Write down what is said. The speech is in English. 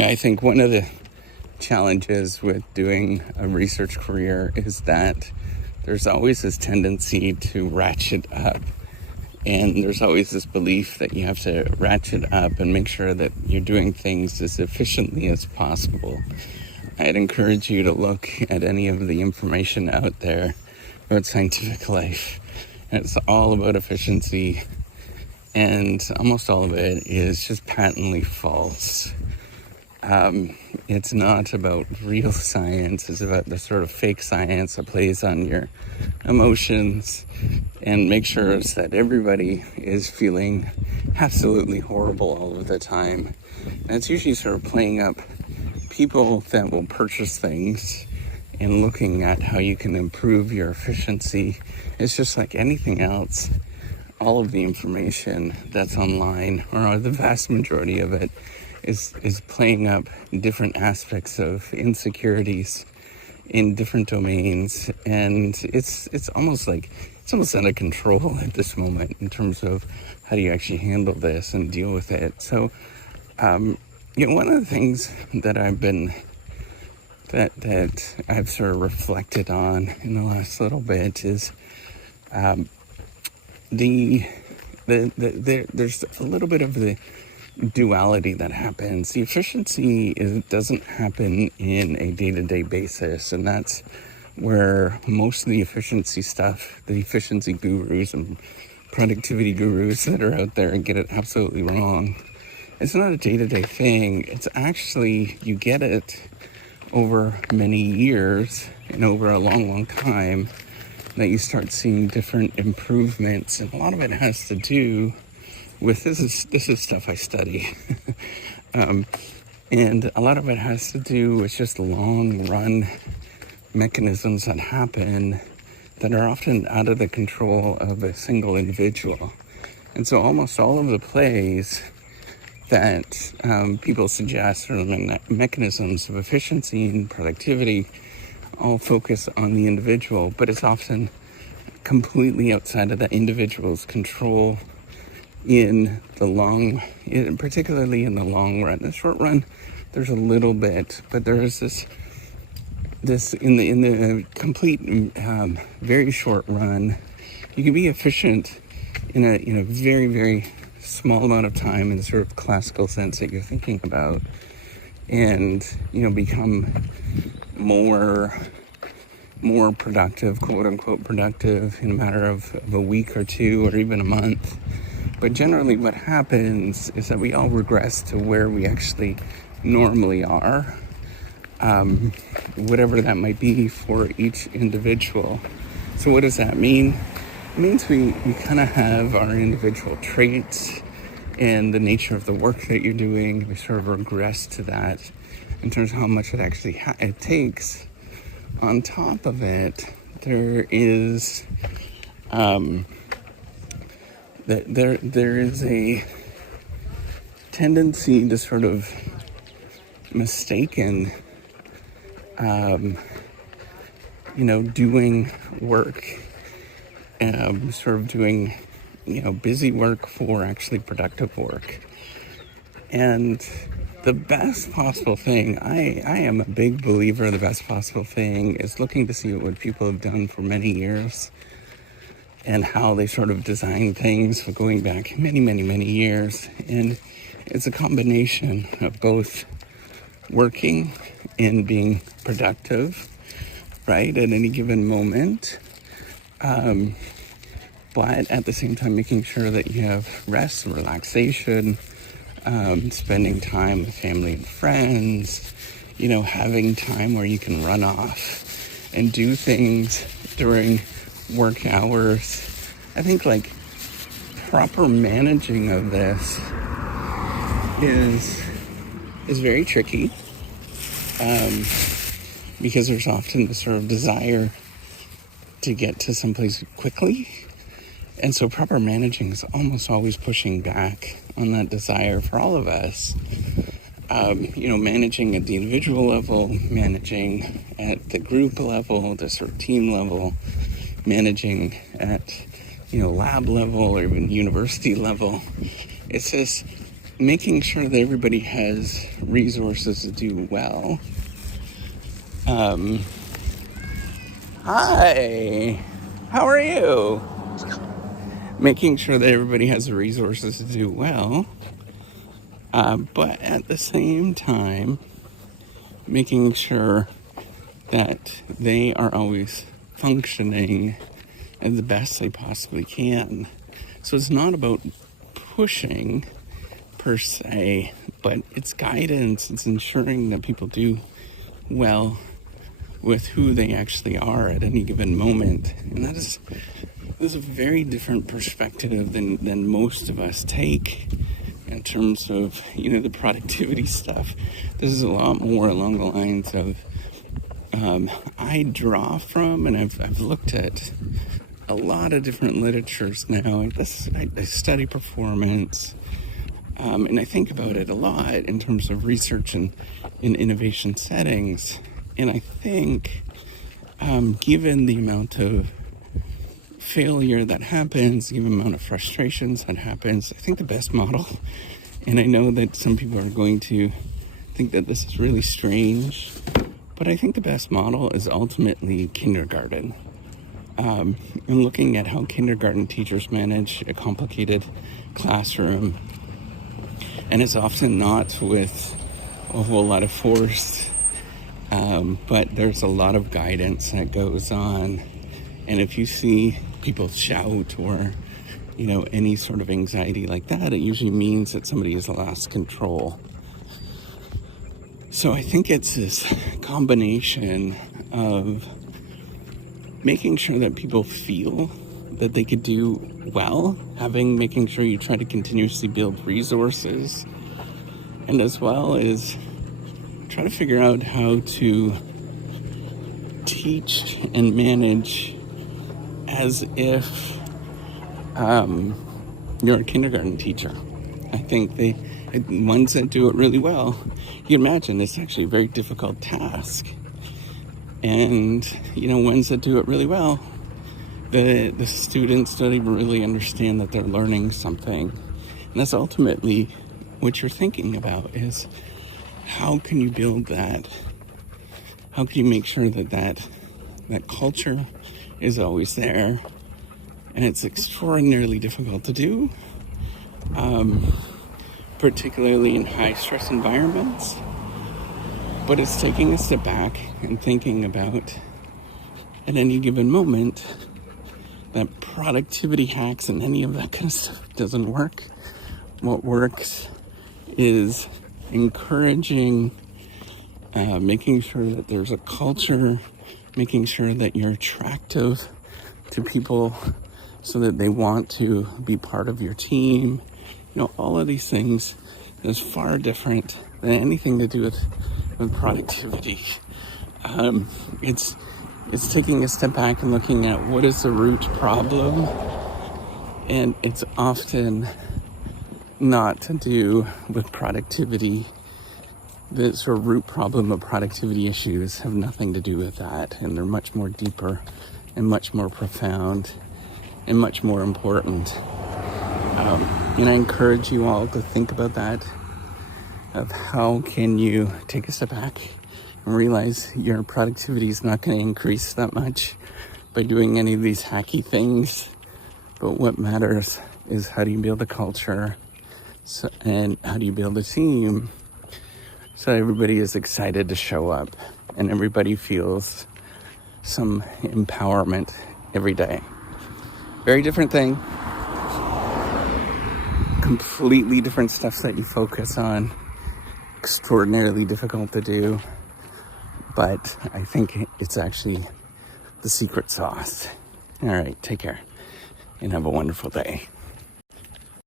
I think one of the challenges with doing a research career is that there's always this tendency to ratchet up. And there's always this belief that you have to ratchet up and make sure that you're doing things as efficiently as possible. I'd encourage you to look at any of the information out there about scientific life. And it's all about efficiency, and almost all of it is just patently false. It's not about real science. It's about the sort of fake science that plays on your emotions and makes sure that everybody is feeling absolutely horrible all of the time. And it's usually sort of playing up people that will purchase things and looking at how you can improve your efficiency. It's just like anything else. All of the information that's online, or the vast majority of it, is playing up different aspects of insecurities in different domains, and it's almost out of control at this moment in terms of how do you actually handle this and deal with it. So one of the things that I've sort of reflected on in the last little bit is there's a little bit of the duality that happens. The efficiency doesn't happen in a day-to-day basis, and that's where most of the efficiency stuff, the efficiency gurus and productivity gurus that are out there get it absolutely wrong. It's not a day-to-day thing. It's actually, you get it over many years and over a long time that you start seeing different improvements, and a lot of it has to do with this is stuff I study. And a lot of it has to do with just long run mechanisms that happen that are often out of the control of a single individual. And so almost all of the plays that people suggest are mechanisms of efficiency and productivity all focus on the individual, but it's often completely outside of the individual's control particularly in the long run. The short run, there's a little bit, but there is this in the complete very short run, you can be efficient in a very, very small amount of time in the sort of classical sense that you're thinking about, and become more productive, quote unquote productive, in a matter of a week or two or even a month. But generally what happens is that we all regress to where we actually normally are, whatever that might be for each individual. So what does that mean? It means we kind of have our individual traits and the nature of the work that you're doing. We sort of regress to that in terms of how much it actually it takes. On top of it, there is there is a tendency to sort of mistaken doing work, sort of doing busy work for actually productive work. And the best possible thing, I am a big believer, the best possible thing is looking to see what people have done for many years and how they sort of design things for going back many, many, many years. And it's a combination of both working and being productive, right, at any given moment, but at the same time making sure that you have rest and relaxation, spending time with family and friends, having time where you can run off and do things during work hours. I think proper managing of this is very tricky, because there's often the sort of desire to get to someplace quickly. And so proper managing is almost always pushing back on that desire for all of us. Managing at the individual level, managing at the group level, the sort of team level, managing at, lab level or even university level. It's just, making sure that everybody has resources to do well. Hi, how are you? Making sure that everybody has the resources to do well, but at the same time, making sure that they are always functioning as the best they possibly can. So it's not about pushing per se, but it's guidance. It's ensuring that people do well with who they actually are at any given moment. And that is a very different perspective than most of us take in terms of, the productivity stuff. This is a lot more along the lines of I draw from, and I've looked at a lot of different literatures now. I study performance, and I think about it a lot in terms of research and in innovation settings. And I think, given the amount of failure that happens, given the amount of frustrations that happens, I think the best model, and I know that some people are going to think that this is really strange, but I think the best model is ultimately kindergarten. And looking at how kindergarten teachers manage a complicated classroom, and it's often not with a whole lot of force, but there's a lot of guidance that goes on. And if you see people shout or, any sort of anxiety like that, it usually means that somebody has lost control. So I think it's this combination of making sure that people feel that they could do well, making sure you try to continuously build resources, and as well as try to figure out how to teach and manage as if you're a kindergarten teacher. I think the ones that do it really well, you imagine it's actually a very difficult task. And, ones that do it really well, the students don't even really understand that they're learning something. And that's ultimately what you're thinking about, is how can you build that? How can you make sure that culture is always there? And it's extraordinarily difficult to do, particularly in high stress environments. But it's taking a step back and thinking about, at any given moment, that productivity hacks and any of that kind of stuff doesn't work. What works is encouraging, making sure that there's a culture, making sure that you're attractive to people so that they want to be part of your team. All of these things is far different than anything to do with productivity. It's taking a step back and looking at what is the root problem, and it's often not to do with productivity. The sort of root problem of productivity issues have nothing to do with that, and they're much more deeper and much more profound and much more important. And I encourage you all to think about that, of how can you take a step back and realize your productivity is not going to increase that much by doing any of these hacky things. But what matters is, how do you build a culture, and how do you build a team so everybody is excited to show up and everybody feels some empowerment every day. Very different thing. Completely different stuff that you focus on. Extraordinarily difficult to do. But I think it's actually the secret sauce. All right, take care and have a wonderful day.